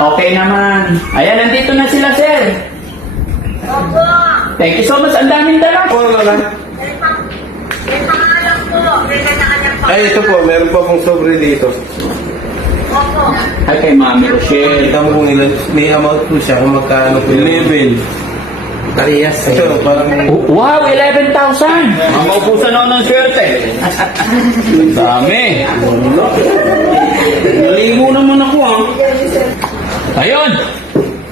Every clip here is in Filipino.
Okay naman. Ayan, nandito na sila, sir. Opo. Thank you so much. Ang daming dala. May pangalan po. May kanya-kanyang pangalan. Ay, ito po, meron pa pong sobre dito. Opo. Ay, kay Mami Rochelle. Ito po ilan, may amount po siya kung magkano po yun. 11. Parehas. Ito, parang... Wow, 11,000. Maupusan ako ng swerte. Ang dami. Naligo naman ako, ha? Ayun.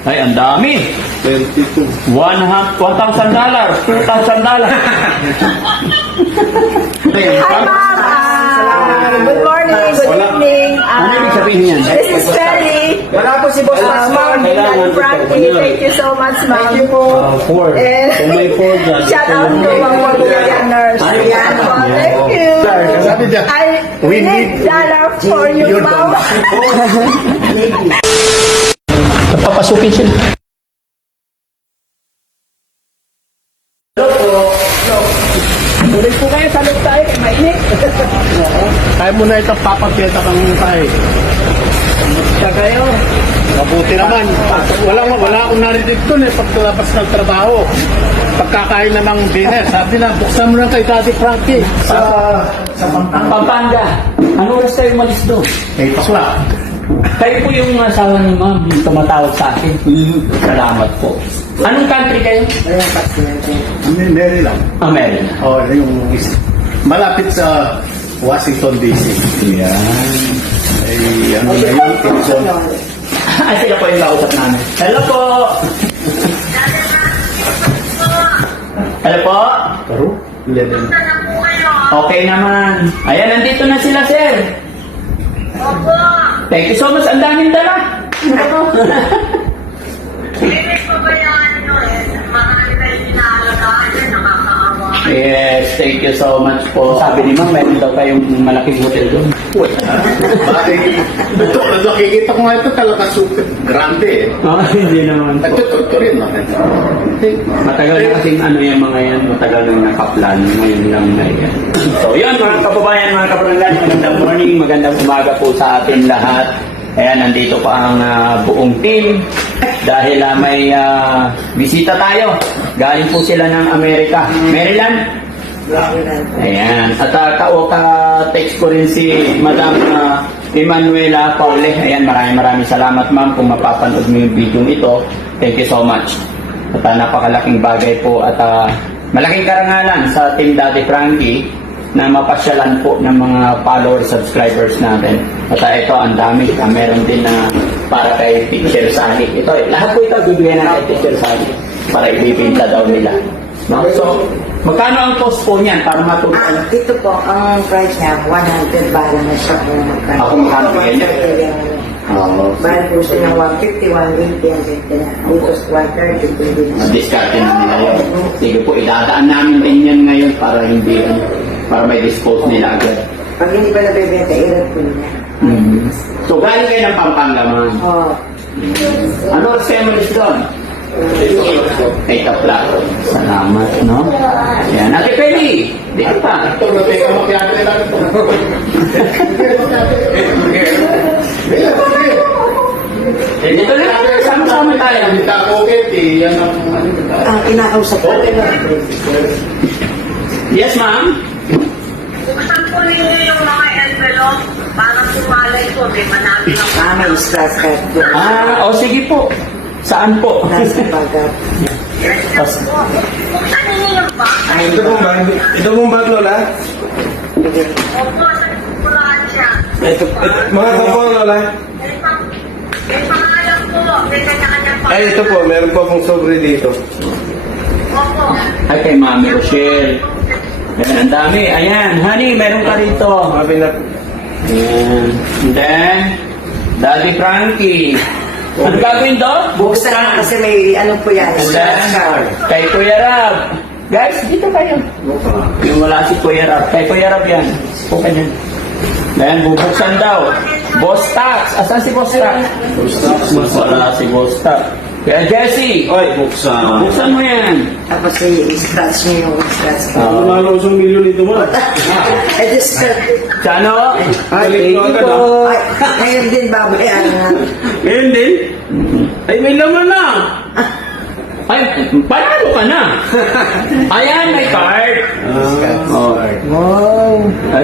Ay, ang dami. 22. $1,000, $2,000. Hi, Ma'am. Good morning, good evening. Ano ibig sabihin yan? This is Shelly. Wala po si Boss Max, ma'am. Daddy Frankie. Thank you so much, ma'am. Four. And Kung may four dyan. shout out to mga millionaires. Yan po. Thank you. Sabi niya, We need dollar for you, ma'am. Papasukin sila. Tuloy po kayo, salot tayo. Mainit. kaya mo na itong papagkita kang tayo. Siya kayo. Mabuti naman. Wala akong narinig dun eh pagkalabas ng trabaho. Pagkakain na ng dinner, sabi na, buksan mo na kay Daddy Frankie sa Pampanga. Ano oras tayo umalis doon? kay Pasla. Kayo po yung asawa ni Ma'am, yung tumatawag sa akin. Salamat po. Anong country kayo? Mary lang. America. Oh, yung malapit sa Washington DC. Yan. Ay, ano na yun? Quezon. Ay, sila po yung kausap namin. Hello po! Hello po? Pero, 11. Okay naman. Ayan, nandito na sila, sir. Opo. Thank you so much. Ang daming dala. May pabayaan nyo eh. Mahal kayo inaalagaan yan. Nakakaawa. Yes, thank you so much po. Sabi ni Ma'am, meron daw kayong malaking hotel doon. Bakit? Ito, nakikita ko nga ito talaga super grande eh. Oh, hindi naman po. Ito rin. Matagal na kasing ano yung mga yan, matagal na nakaplan, ngayon lang na yan. So yun mga kababayan, mga kabarangay, magandang morning, magandang umaga po sa atin lahat. Ayan, nandito pa ang buong team dahil may bisita tayo. Galing po sila ng Amerika. Maryland? Ayan, at ka-text ko rin si Madam Emanuela Paule. Ayan, maraming salamat ma'am kung mapapanood mo yung video ito. Thank you so much. At napakalaking bagay po at malaking karangalan sa Team Daddy Frankie na mapasyalan po ng mga follower subscribers natin. At ito, ang dami. Meron din na para kay Teacher Sally. Ito, lahat po ito bibigyan na kay Teacher Sally para ibibinta daw nila. No? So, magkano ang cost po niyan para matutunan? Dito po, ang price niya, 100 bala na siya kung magkano. Ako magkano bigyan niya? Oo. Bala po siya ng 150, 180, ang dito na. Dito sa 130, pwede na. Discard na nila yun. Sige po, idadaan namin din yan ngayon para hindi, para may dispose nila agad. Pag hindi pa nabibenta, irad po niya. So, galing kayo ng Pampanga, ma'am. Oo. Ano oras kayo malis doon? 8 o'clock. Salamat, no? Yan. Ate Peli, dito pa. Ito, nateka makyate lang ito. Dito na, sama-sama tayo. Hindi ako okay, yan ang Ang inakausap ko. Yes, ma'am? Buksan po ninyo yung mga envelope para sumalay ko. May manami ng May stress card doon. O sige po. Saan po? Nasa bagat. Buksan ninyo yung box. Ito pong bag. Ito pong bag, Lola. Opo, sa pulaan siya. Mga kapo, Lola. May pangalan po. May kanya-kanyang pangalan. Ay, ito po, meron pa pong sobre dito. Opo. Ay, kay Mami Rochelle. Ayan, ang dami. Ayan, honey, meron ka rito. Sabi na, Ayan. And then, Daddy Frankie. Ano gagawin doon? Buksan na kasi may ano po yan. And Stress then, card. kay Kuya Rab. Guys, dito kayo. Yung wala si Kuya Rab. Kay Kuya Rab yan. Po ka dyan. Then, bubuksan daw. Boss Tax. Asan si Boss Tax? Wala si Boss Tax. Kaya Jessie, Ay, buksan. buksan mo yan. Tapos i-scratch niyo yung scratch ko. Tumalo sa milyon ito mo. Eh, just scratch. Sa ano? Ay, Thank you po. Ay, ngayon din babayaran na. Ngayon din? Ay, may laman na. Ay, panalo ka na. Ayan, may card. Oh.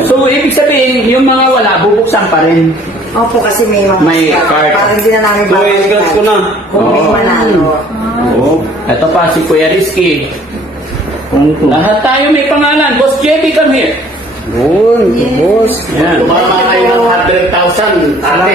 So, ibig sabihin, yung mga wala, bubuksan pa rin. Opo, kasi may mga May card. Parang hindi na namin scratch ko na. Kung may Oo. manalo. Oo. Ito pa, si Kuya Rizky. Lahat tayo may pangalan. Boss JB, come here. Yan. Tumama kayo ng 100,000. Ate.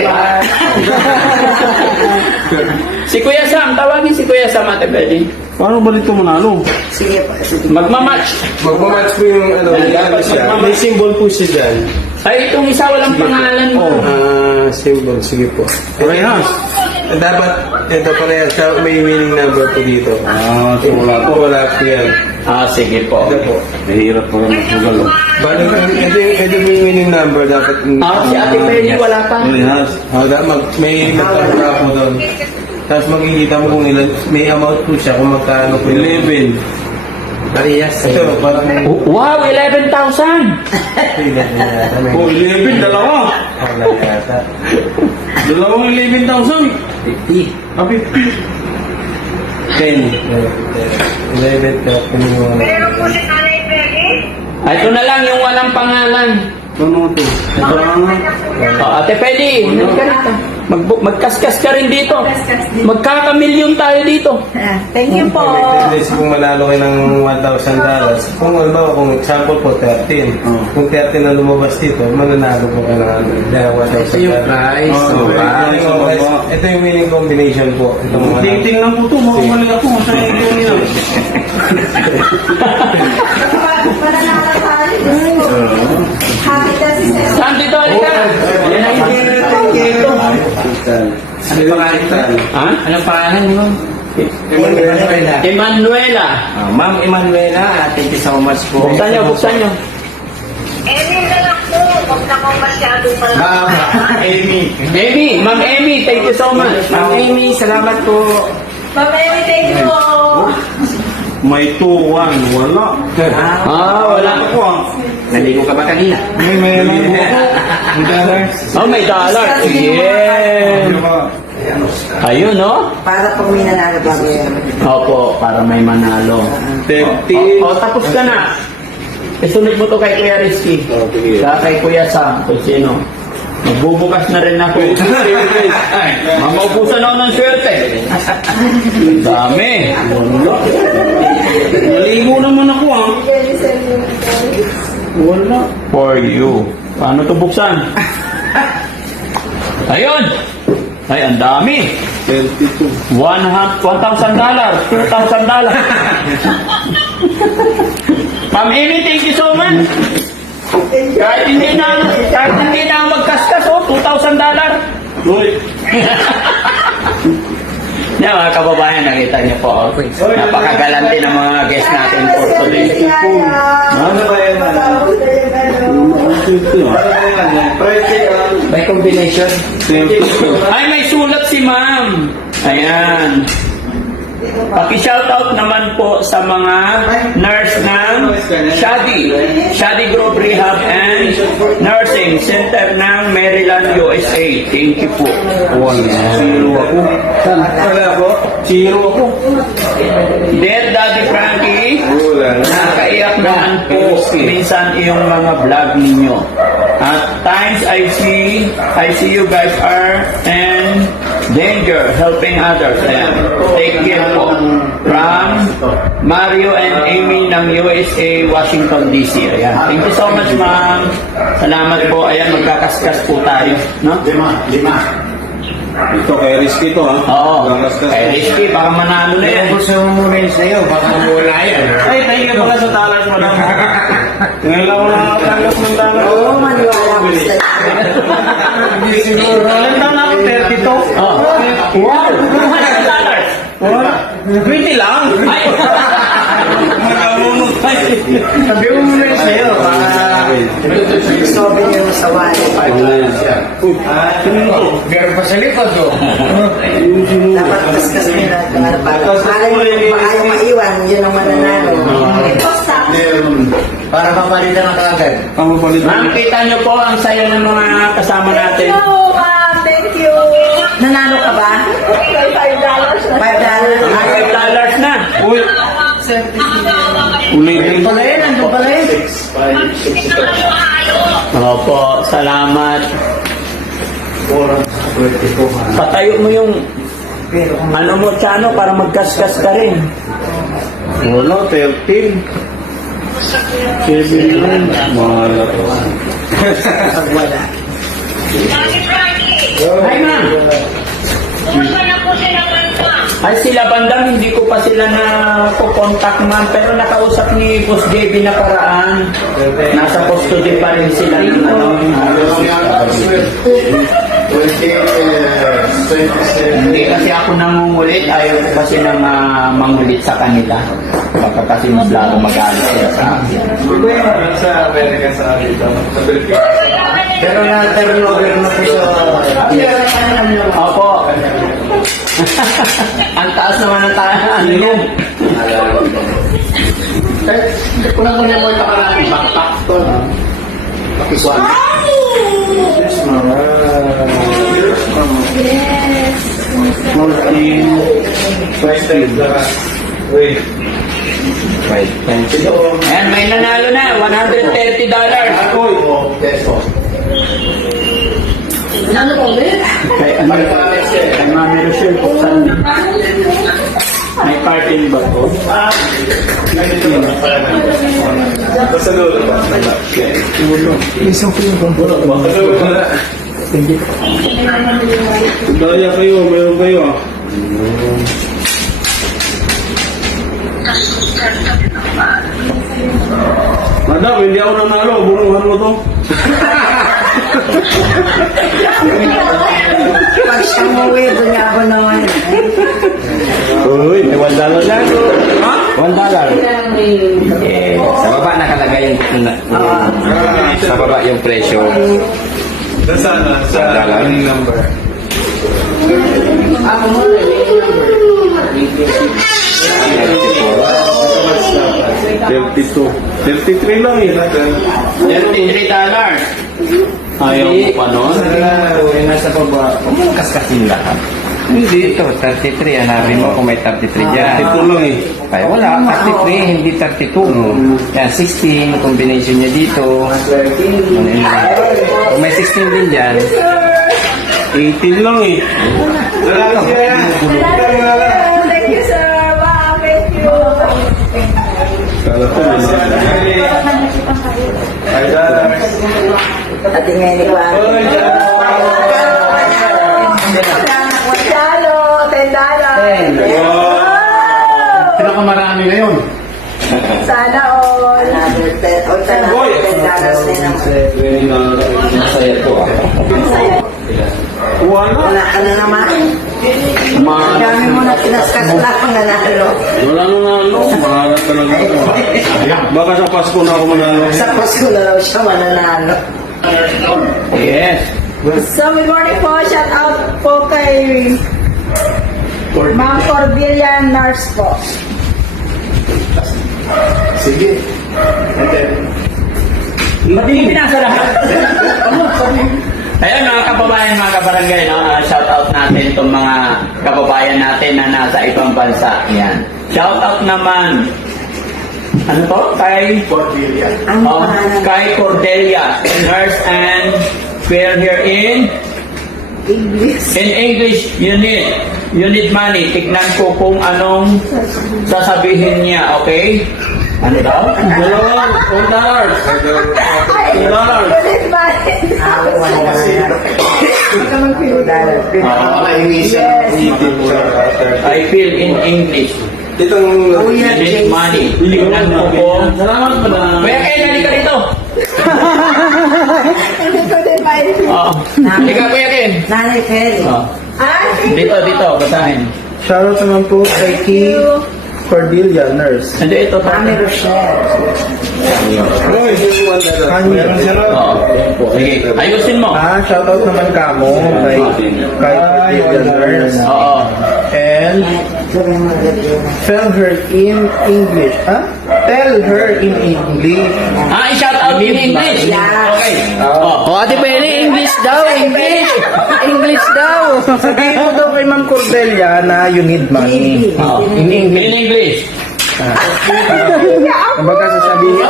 Si Kuya Sam, tawagin si Kuya Sam, Ate Betty. Paano ba dito manalo? Sige po, sige. Magmamatch. Magmamatch po yung ano, Dapat magmamatch. may symbol po siya dyan. Ay, itong isa walang pangalan mo. Symbol, sige po. Parehas. Dapat, ito parehas. May winning number po dito. So wala po. Wala po yan. Sige po. Ito po. Mahirap po lang magalo. Bali, ito po yung winning number. Dapat, Si Ate Betty wala pa. Parehas. May magkakala po doon. Tapos makikita mo kung ilan, may amount po siya kung magkano po. 11. Parehas. Ito, parang Wow, 11,000. Oh, 11, dalawa. Wala yata. Dalawang 11,000. 50. 10. 11, kaya kung Meron po si Nanay Peggy. Ito na lang yung walang pangalan. ano ito? Ate Pedi, magkaskas ka rin dito. Magkakamilyon tayo dito. Thank you po. May tendency kung manalo kayo ng $1,000. Kung halimbawa, kung example po, 13. Kung 13 na lumabas dito, mananalo po ka ng $1,000. Ito yung price. Ito yung winning combination po. Tingnan po ito. Makamali ako. Sa ito nila. Mananalo tayo. Happy kasi sir. Saan dito? Halika. Yan ang Ano pangalan? Ha? Anong pangalan mo? Emanuela. Ma'am Emanuela, thank you so much po. Buksan nyo, buksan nyo. Amy na lang po. Huwag na ko masyado pala. Amy. Amy, Ma'am Amy, thank you so much. Ma'am Amy, salamat po. Ma'am Amy, thank you po. May 2-1. Wala. Wala. Ako Naligo ka ba kanina? May Oh, may dollar. Yeah. Ayun, no? Para pag may nanalo babayaran. Opo, para may manalo. 30. Tapos ka na. Isunod mo to kay Kuya Rizky. Saka kay Kuya Sam, kung sino. Magbubukas na rin ako. Mamaupusan ako ng swerte. Ang dami. Naligo naman ako Wala. For you. Paano to buksan? Ayun. Ay, ang dami. 32. $1,000, $2,000. Ma'am Amy, thank you so much. Kahit hindi na magkaskas, $2,000. Uy. Yan mga kababayan, nakita niyo po. Napakagalante ng mga guests natin for today. Ano ba yan? May combination. Ay, may sulat si ma'am. Ayan. Paki-shoutout naman po sa mga nurse ng Shadi Group Rehab and Nursing Center ng Maryland, USA. Thank you po. Zero ako. Wala ako. Zero ako. Dear Daddy Frankie, nakakaiyak naman po minsan yung mga vlog ninyo. At times I see you guys are in danger helping others. Ayan. Take care po. From Mario and Amy ng USA, Washington DC. Ayan. Thank you so much, ma'am. Salamat po. Ayan, magkakaskas po tayo. No? Lima. Ito kay Rizky to ha. Oo. Kay Rizky, baka manalo na yan. Gusto mo muna yun sa'yo, baka mawala yan. Ay, thank you pala sa talas mo lang. Ngayon lang ako nakakatanggap ng talas. Oo, maniwala ko sa Ilan taon na ako? 32. Oh. Wow! $200. 20 lang. Ay! Magkamunod. Sabi mo muna yun sa'yo, baka Souvenir mo sa wallet. Meron pa sa likod, oh. Dapat kaskas nila. Ayaw maiwan, yun ang mananalo. Para papalitan ng kagad. Ma'am, kita niyo po ang saya ng mga kasama natin. Thank you. Nanalo ka ba? $5 na. $5. $5 na. Ulitin. Pala yun, nandun pala yun. Opo, salamat. Patayo mo yung ano mo, Chano, para magkaskas ka rin. Wala, 13. 7 lang. Mahal ako. Pag wala. Hi, ma'am. Ay, sila bandang, hindi ko pa sila na contact, ma'am. Pero nakausap ni Boss JB na paraan. Nasa custody pa rin sila ng ano. Hindi kasi ako nangungulit. Ayaw ko kasi nang mangulit sa kanila. Baka kasi mas lalo magalit sila sa akin. Pero na-turnover na po sa... Opo. Ang taas naman ng taas. Ano yan? Kulang ko naman na karami. Backpack to, no? Pakiswan. Yes, mama. Yes. 14. Wait. Ayan, may nanalo na. $130. Ano po, babe? Kay ano? Kay Mami Rochelle. Saan? May parting ba po? Basta dulo ba? Daya kayo, mayroon kayo. Madam, hindi ako nanalo. Bunuhan mo to. Pag siya umuwi, doon niya ako naman. Uy, may $1 lang. Ha? Eh, sa baba nakalagay yung sa baba yung presyo. Sana, sa $1. number. Ako mo, $32. 33 lang eh. $33. Ayaw mo pa nun? Yung nasa baba, huwag mo kaskasin lahat. Hindi ito, 33. Hanapin mo kung may 33 dyan. 32 lang eh. Ay, wala, 33, hindi 32. Yan, 16, combination niya dito. Ano yun? Kung may 16 din dyan, 18 lang eh. Thank you, sir. Wow, thank you. Kala ko at ngayon ni Juan. Chalo, $10. Pinakamarami ngayon. Sana all. Another $10. O, sana $10 din naman. masaya po ako. Wala ka na naman. Ang dami mo na pinaskas lang ang nanalo. Wala nang ano. Maharap talaga ako. Baka sa Pasko na ako manalo. Sa Pasko na raw siya mananalo. Yes. So, good morning po. Shout out po kay Ma'am Cordelia Nurse po. Ba't hindi pinasa lahat? Ayun mga kababayan, mga kabarangay, no? Shout out natin itong mga kababayan natin na nasa ibang bansa. Yan. Shout out naman. Ano to? Kay Cordelia. Ang pangalan. Kay Cordelia, nurse, and we're here in English. English. You need money. Tignan ko kung anong sasabihin niya, okay? Ano daw? $1. $1. Ako wala na. I feel in English. Itong... You need money. Tignan ko kung... Salamat pa na. Kuya Ken, halika dito. Hindi ko din maintindihan. Oo. Halika, Kuya Ken. Nanay Kelly. Oh. Dito, basahin. Shoutout naman po kay Key Cordelia, nurse. Hindi, ito pa. Mami Rochelle. Oo. Sige, ayusin mo. Shoutout naman kamo kay Cordelia, nurse. Oo. And tell her in English. Tell her in English. I-shout out in English. Yeah. Okay. Oh. Ate Penny, English daw, English. English daw. Sabihin mo daw kay Ma'am Cordelia na you need money. In English. In English. Kumbaga sasabihin,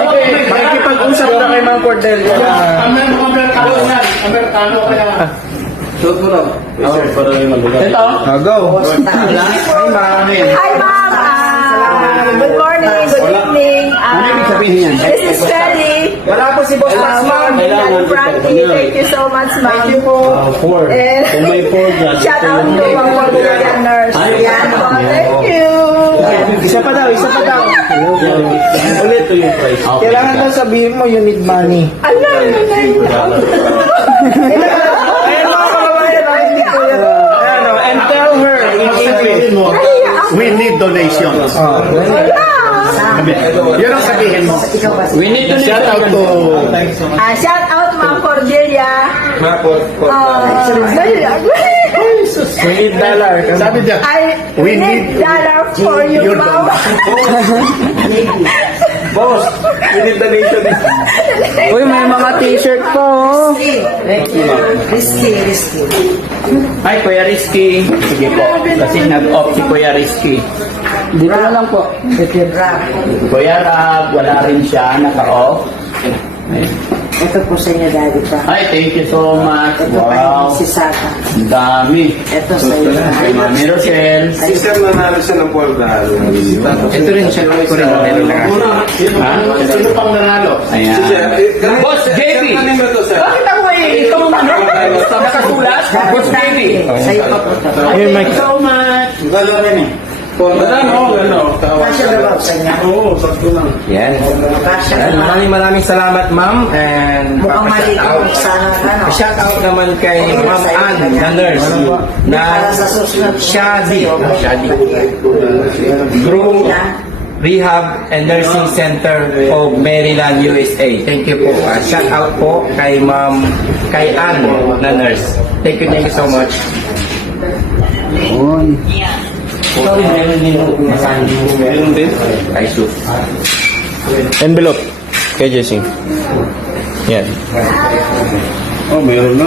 makikipag-usap na kay Ma'am Cordelia na Amerikano yan. Amerikano kaya. suot mo lang. Para yung malugat. Ito. Go. Hi, ma'am. Good morning, good evening. Ano ibig sabihin yan? This is Shelly. Wala po si Boss Ma'am, Kailangan Frankie, thank you so much, ma'am. Thank you po. And shout out to Ma'am Cordelia Nurse. Yan po, thank you. Isa pa daw. Ulit to yung price. Kailangan daw sabihin mo you need money. Ano, Ayan mga kababayan, hindi ko yan. Ayan o, and tell her in English. We need donations. Yun ang sabihin mo. Ikaw ba? We need to Shout out to shout out Ma'am Cordelia. We need dollar. sabi niya, We need dollar for you, your ma'am. Boss, we need donation. uy, may mga t-shirt po. Risky. Hi, Kuya Rizky. Sige po. Kasi nag-off si Kuya Rizky. Dito na lang po. Kuya Rab, wala rin siya. Naka-off. Ito po sa inyo, Daddy pa. Hi, thank you so much. Ito pa Wow. si Saka. Ang dami. Ito sa iyo. Kay Mami Rochelle. Sister nanalo siya ng Portal. Ito rin siya ko rin. Meron na kasi. Ha? Sino pang nanalo? Ayan. Boss JB! Bakit ako ito mo ano? Nakasulat? Boss JB! Sa iyo pa po ito. Thank you so much. Kasya na ba sa inyo? Oo, sakto lang. Yan. Kasya na ba? Maraming salamat, ma'am. And Mukhang maligaw. Sana ano. shout out naman kay Ma'am Ann, na nurse, na Para sa susunod. Shadi Group Rehab and Nursing Center of Maryland, USA. Thank you po. Shout out po kay Ann, na nurse. Thank you so much. Sorry, meron din yung masahin ko. Meron din? Kay Sue. Envelope. Kay Jesse. Yan. Oh, meron na.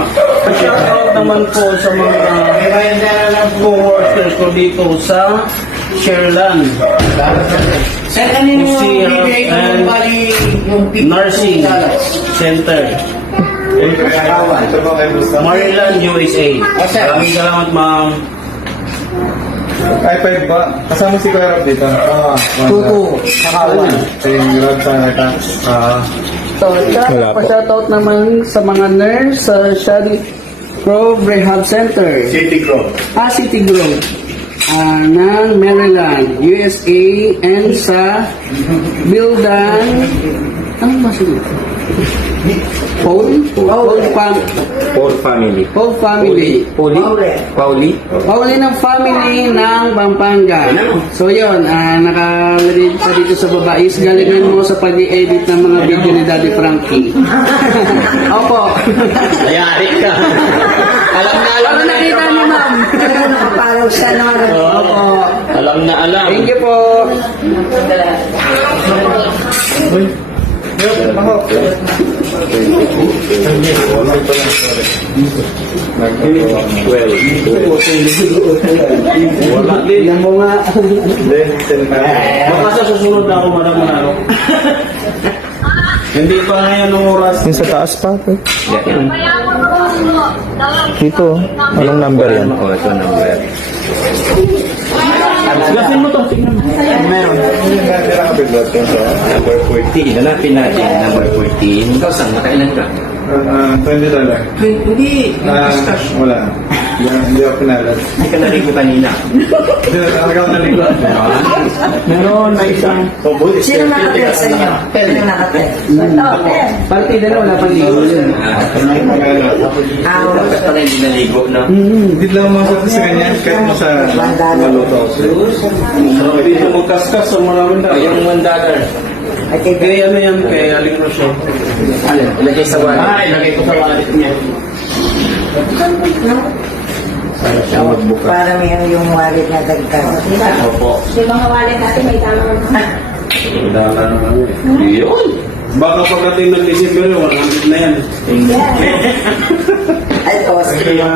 Shout out naman po sa mga co-workers ko dito sa Sherland. Sir, kanino mo Museum bibigay ko and yung bali yung Nursing Center. Maryland, USA. Maraming salamat, ma'am. iPad ba? Kasama si Kuya Rob dito? tutu. Nakawan. Si Rob sana ka. Wala po. Pa-shoutout naman sa mga nurse sa Shady Grove Rehab Center. City Grove. City Grove. Ng Maryland, USA, and sa Bildan. Ano ba sila? Paul family. Pauli ng family ng Pampanga. So yun, nakalagay pa dito sa baba is galingan mo sa pag-edit ng mga video ni Daddy Frankie. Opo. Ayari ka. Alam na Ano nakita niyo, ma'am? Nakaparaw siya naman. Opo. Alam na alam. Thank you po. Wala din. Yan mo nga. Baka sa susunod na ako manalo. Hindi pa ngayon ang oras. Yung sa taas pa. Kaya mo Dito. Anong number yan? Oh, ito number. Gasin mo to. Tingnan mo. Meron. Number 14. Hanapin natin, number 14. Ikaw saan? Nakailan ka? $20. Hindi, cash. Wala. Hindi ako pinalag. Hindi ka naligo kanina. Hindi, talagang naligo. Meron na isang... Sino nakatest sa inyo? Sino nakatest? Partida na wala pang ligo yun. Dapat pala hindi naligo, no? Hindi lang masakit sa kanya, kahit mo sa maluto. Dito magkaskas sa maraming Oh, yung $1. Kaya ano yan, kay Aling Rochelle. Alin, ilagay sa wallet. Ah, ilagay ko sa wallet niya. Para may yung wallet na dagdag. Opo. Yung mga wallet natin may tama. Wala na naman eh. Yun. Baka pagdating ng December, 100 na yan. Ay, ito. Kaya,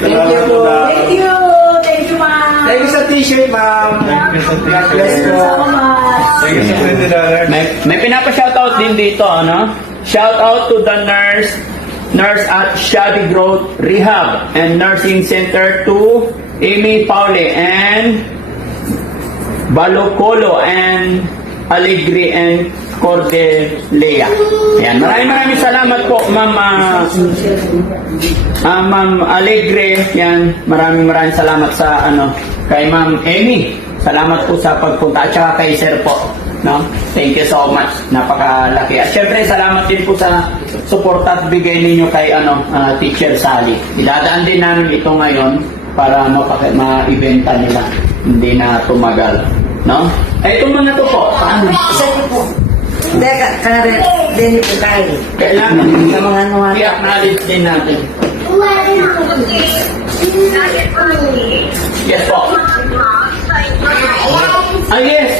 Thank you po. Thank you. Thank you, ma'am. Thank you sa t-shirt, ma'am. God bless Thank you po. so much. Thank you sa $20. May pinapa-shoutout din dito, ano? Shoutout to the nurse at Shady Growth Rehab and Nursing Center to Amy Paule and Balocolo and Alegre and Cordelia. Ayan, maraming salamat po, Ma'am Ma'am Alegre. Yan, maraming salamat sa kay Ma'am Amy. Salamat po sa pagpunta at saka kay Sir po. No? Thank you so much. Napakalaki. At syempre, salamat din po sa suporta at bigay ninyo kay Teacher Sally. Idadaan din namin ito ngayon para ma-ibenta nila. Hindi na tumagal. No? Eh, itong mga to po, paano? Hindi, kanari, din po tayo. Kailangan Sa mga ano, i-acknowledge din natin. Yes po. Ah, yes.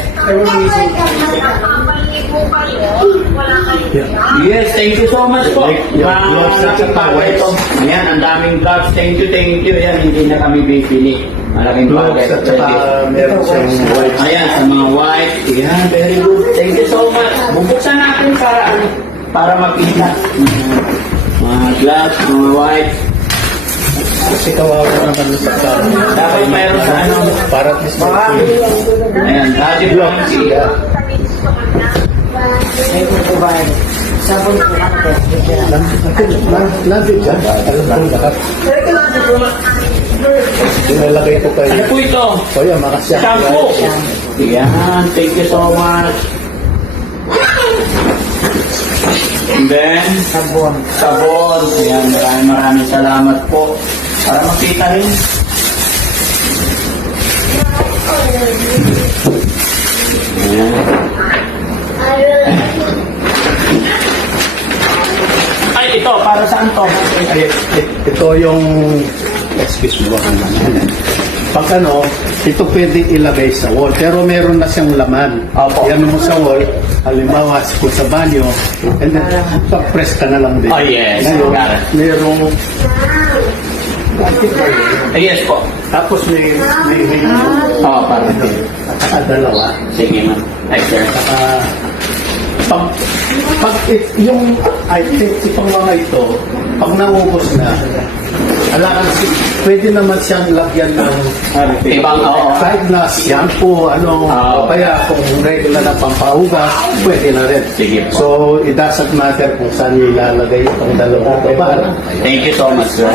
Yes, thank you so much po. Malaking bagay ito. Ayan, ang daming vlogs. Thank you. Ayan, hindi na kami bibili. Malaking bagay. At saka meron siyang white. Ayan, sa mga white. Ayan, very good. Thank you so much. Bubuksan natin para makita. Mga gloves, mga white. Kasi kawawa naman sa tao. Dapat mayroon sa Para at least Ayan, Daddy Frankie. may kukubahan. Sabon po ako. nandun dyan. Alam ko lahat. Dinalagay ko kayo. Ano po ito? O yan, makasya. Shampoo. Ayan, thank you so much. And then, Sabon. sabon. Ayan, maraming salamat po. Para makita rin. Ayan. Ay, ito, para saan to? Ito yung, excuse me, baka naman. Pag ito pwede ilagay sa wall, pero meron na siyang laman. Opo. Yan mo sa wall, halimbawa kung sa banyo, and then pag-press ka na lang din. Oh, yes. Ngayon, Got it. merong, Yes po. tapos may Oo, para din. dalawa. Sige, ma'am. Ay, sir. Yung, I think, itong mga ito, pag naubos na, pwede naman siyang lagyan ng Ibang, oo. kahit na shampoo, Ah. kaya kung regular na pampahugas, pwede na rin. Sige po. So, it doesn't matter kung saan nyo ilalagay itong dalawang babae. Thank you so much, sir.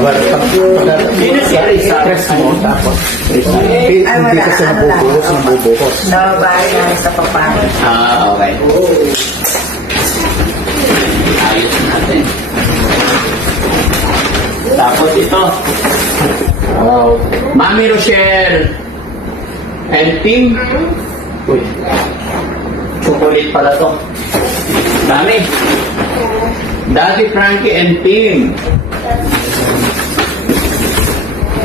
But, press mo, tapos, hindi kasi nabubuhos. Sa bahay na sa papahan. Ah, okay. Ayos natin. Tapos ito. Mami Rochelle and team. Uy. Chocolate pala to. Dami. Daddy Frankie and team.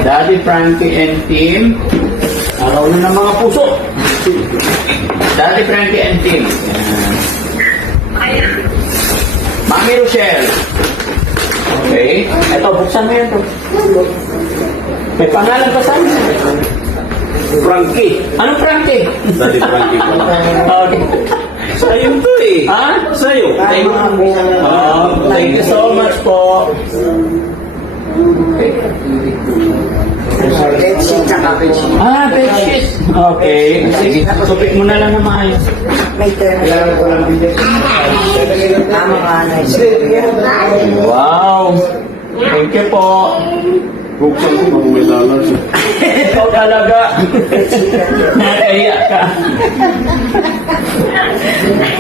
Daddy Frankie and team. Araw na ng mga puso. Daddy Frankie and team. Mami Rochelle. Okay. Ito, buksan mo yan to. May pangalan pa sa amin. Frankie. Anong Frankie? Daddy Frankie po. Okay. Sa'yo to eh. Ha? Sa'yo. Thank you so much po. Okay. Bedsheet tsaka bedsheet. Ah, bedsheet. Okay. Sige, supik mo na lang na maayos. May turn. Tama ka na. Wow! Thank you po. Buksan ko, mga dollars. Ikaw talaga. Nakakaya ka.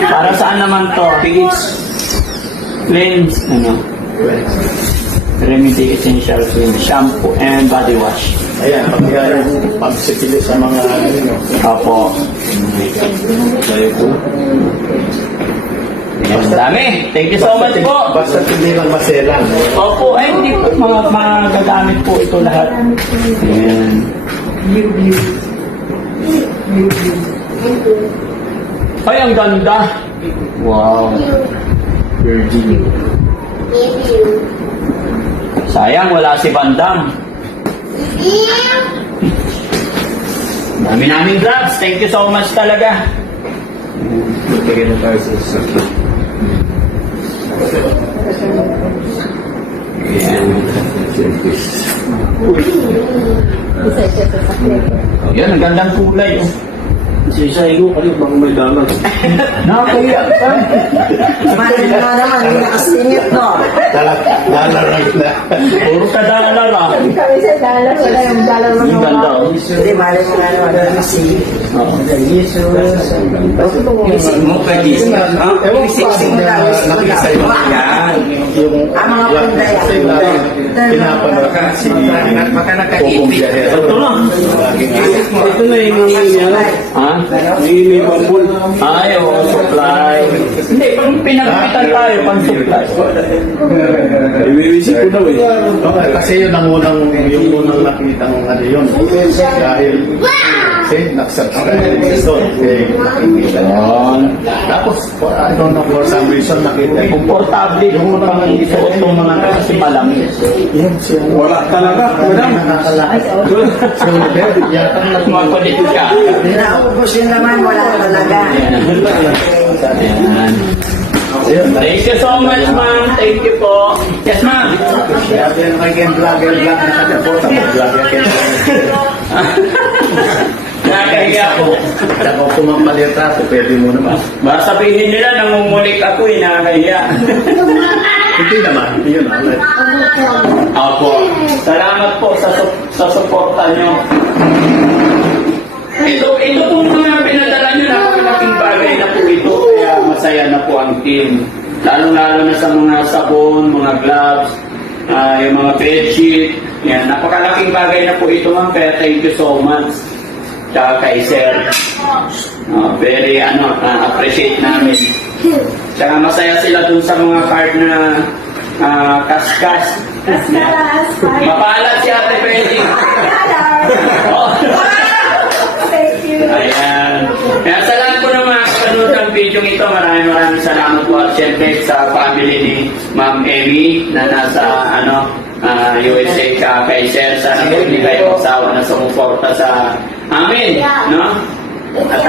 Para saan naman to? Cleanse. Ano? Remedy Essential Clean Shampoo and Body Wash. Ayan, pagsipili sa mga ano. Opo. Ang dami. Thank you so much po. Basta hindi lang maselan. Opo. Ay, hindi po. Mga magagamit po ito lahat. Ayan. Ay, ang ganda. Wow. Virgin. Sayang, wala si Bandam. Dami naming gloves. Thank you so much talaga. Tignan tayo sa Yan, ang gandang kulay. Oh. Sisay ko, kayo bang may dollars. Nakakaya ka. Mahal na naman, nakasingit no. Dollar na. Puro ka dollar ah. Kami sa dollar, wala yung dollar Ang ganda. Oh. Hindi, mahal na naman, nakasingit. Oo. Isip mo ka, Jesus. Ewan ko paano na nakita yun. Yan. Ang mga punta yan. Pinapanood ka si Baka nakaipit. Ito na. Ito na yung mga yan. Ha? May bambol. Ay, oo, supply. Hindi, pag pinagpitan tayo, pang supply. Iwiwisip ko daw eh. Okay, kasi yun ang yung unang nakitang ano yun. Dahil kasi nag-subscribe doon. Nakikita yun. Tapos, I don't know for some reason nakita ko. Komportable yung pang isuot ng mga kasi malamig. Yan siya. Wala talaga. Wala. Nakakalakit. So, yata Magpalit ka. Naubos yun naman, wala talaga. Ayan. Thank you so much, ma'am. Thank you po. Yes, ma'am. Sabi yan magiging vlogger na nakatapos. Vlogger ka. Nakakahiya po. Ako kumampalit ako, pwede mo naman. Baka sabihin nila, nangungulik ako eh, nakakahiya. Hindi naman. Yun naman. Opo. Salamat po sa suporta nyo. Ito po mga pinadala nyo, napakalaking bagay na po ito. Kaya masaya na po ang team. Lalo-lalo na sa mga sabon, mga gloves, yung mga bedsheet. Yan, napakalaking bagay na po ito, ma'am. Kaya thank you so much. Tsaka kay Sir. Very appreciate namin. Tsaka masaya sila dun sa mga card na kas-kas. Mapalat si Ate Pwede. Thank you. Ayan. Kaya sa lahat po ng mga kapanood ng video ito, maraming salamat po at syempre sa family ni Ma'am Emmy na nasa USA ka kay Sir. Sana po hindi kayo magsawa na sumuporta sa amin. No? At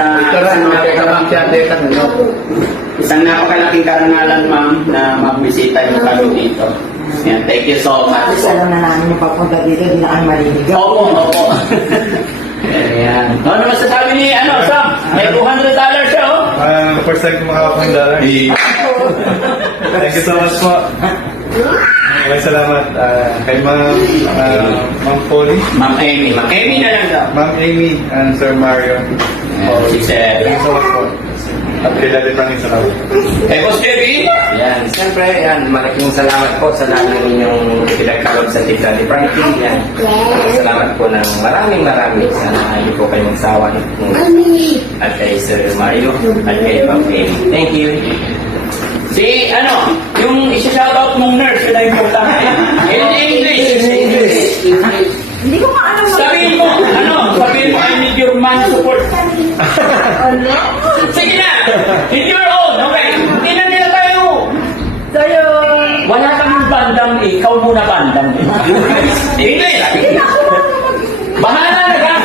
isang napakalaking karangalan, ma'am, na magbisita yung kami dito. Yan, thank you so much. Tapos alam na namin yung papunta dito, hindi na kayo marinig. Opo. Ayan. Ano masasabi ni, Sam? May $200 siya, oh. First time ko makakapunta dollar. Thank you so much po. May salamat kay Ma'am Polly, Ma'am Amy. Ma'am Amy na lang daw. Ma'am Amy, and Sir Mario. Si Sir. Thank you so much po. At kay Daddy Frankie sa lawag. Eh, Boss Kevin? Yan, siyempre, yan, malaking salamat po sa dami ninyong pinagkalog sa Tita ni Frankie. Yan. Salamat po ng maraming. Sana hindi po kayo magsawa. At kay Sir Mario, at kay Ma'am Amy. Thank you. Si, yung isa-shoutout mong nurse, yun ang importante. In English. Hindi ko maalam mo. Sabihin mo, I need your man support. Sige na! In your own, okay? Hindi na nila tayo. So yun. Wala kang bandang eh. Ikaw muna bandang eh. English! Bahala na ka!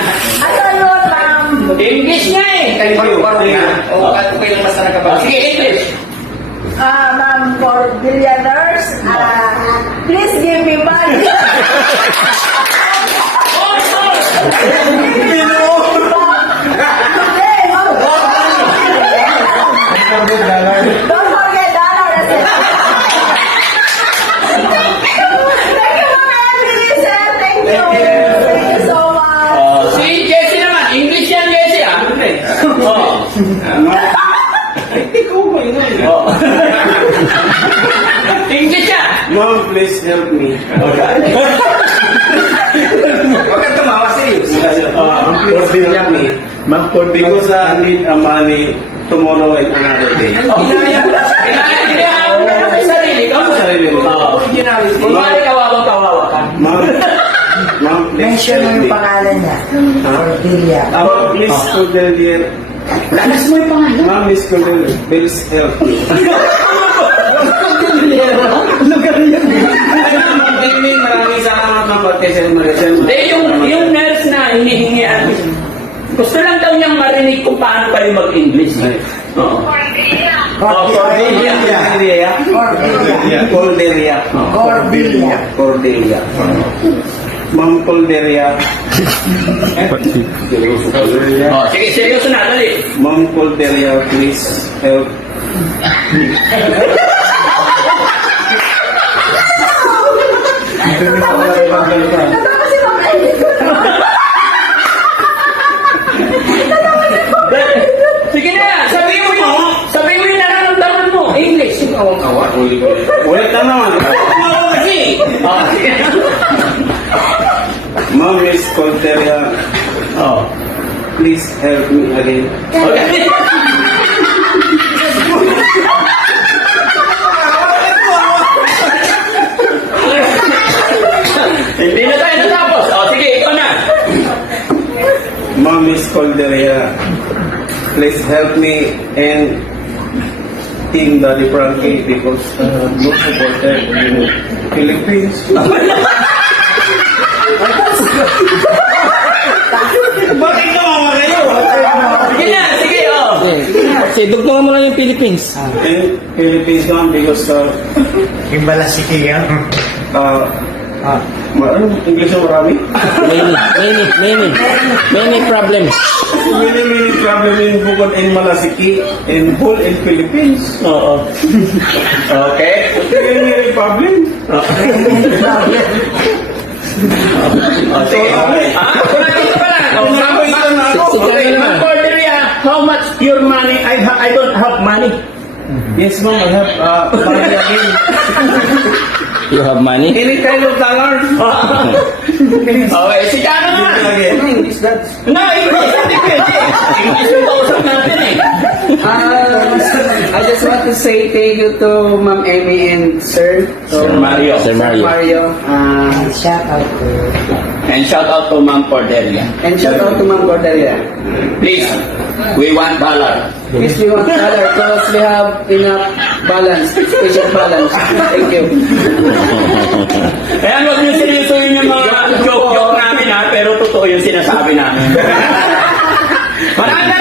Ano yun, ma'am? English nga eh! Kay Mario, okay lang basta nakapag- Sige, English! Ma'am, for billionaires, please give me money. Hey, ma'am. Thank you so much. Si Jessie naman, English yan, Jessie, ah. Oh. Oh. English yan. Mom, please help me. Huwag kang tumawa, serious. Please help me. Because I need money tomorrow and another day. Hinahayaan mo na lang kay sarili. Sarili mo. Kung mali kawawa ka. Ma'am, please Mention mo help yung me. pangalan niya. Cordelia. Please Cordelia. Lakas mo yung pangalan. Ma'am, Miss Cordelia, please help me. Maraming salamat ng pagkesel mo. Yung nurse na hinihingi at gusto lang daw niyang marinig kung paano kayo mag-English. Oo. Cordelia. Cordelia. Cordelia. Cordelia. Ma'am Cordelia. Oh, sige, seryoso na, dali. Ma'am Cordelia, please help. Sige na, sabihin mo yung nararamdaman mo. English. Ulit na naman. Sige. Oh, sige. Ma'am Miss Cordelia, Oh. please help me again. Okay. Hindi na tayo natapos. O, sige, ikaw na. Ma'am Miss Cordelia, please help me and Team Daddy Frankie because no supporter in Philippines. Bakit naman kayo? Sige na, sige, oh. Sige, dugtungan mo lang yung Philippines. In Philippines naman because ano, English na marami? Many problems. Many problem in Bukod in Malasiki in whole in Philippines. Oo. Okay. Many problem. Oh, sige. Dito pa lang. Oh, Ma'am Cordelia, how much your money? I don't have money. Yes, ma'am, I have money again. You have money? Any kind of dollar? Okay, si Jano naman. English, that's No, English. Hindi pwede. English yung kausap natin eh. I just want to say thank you to Ma'am Amy and Sir. Sir Mario. Sir Mario. Shout out to And shout out to Ma'am Cordelia. And shout out to Ma'am Cordelia. Please, we want dollar. Please we want color because we have enough balance, special balance. Thank you. Ayan, huwag niyo seryosohin yung mga joke namin ha, pero totoo yung sinasabi namin. Maraming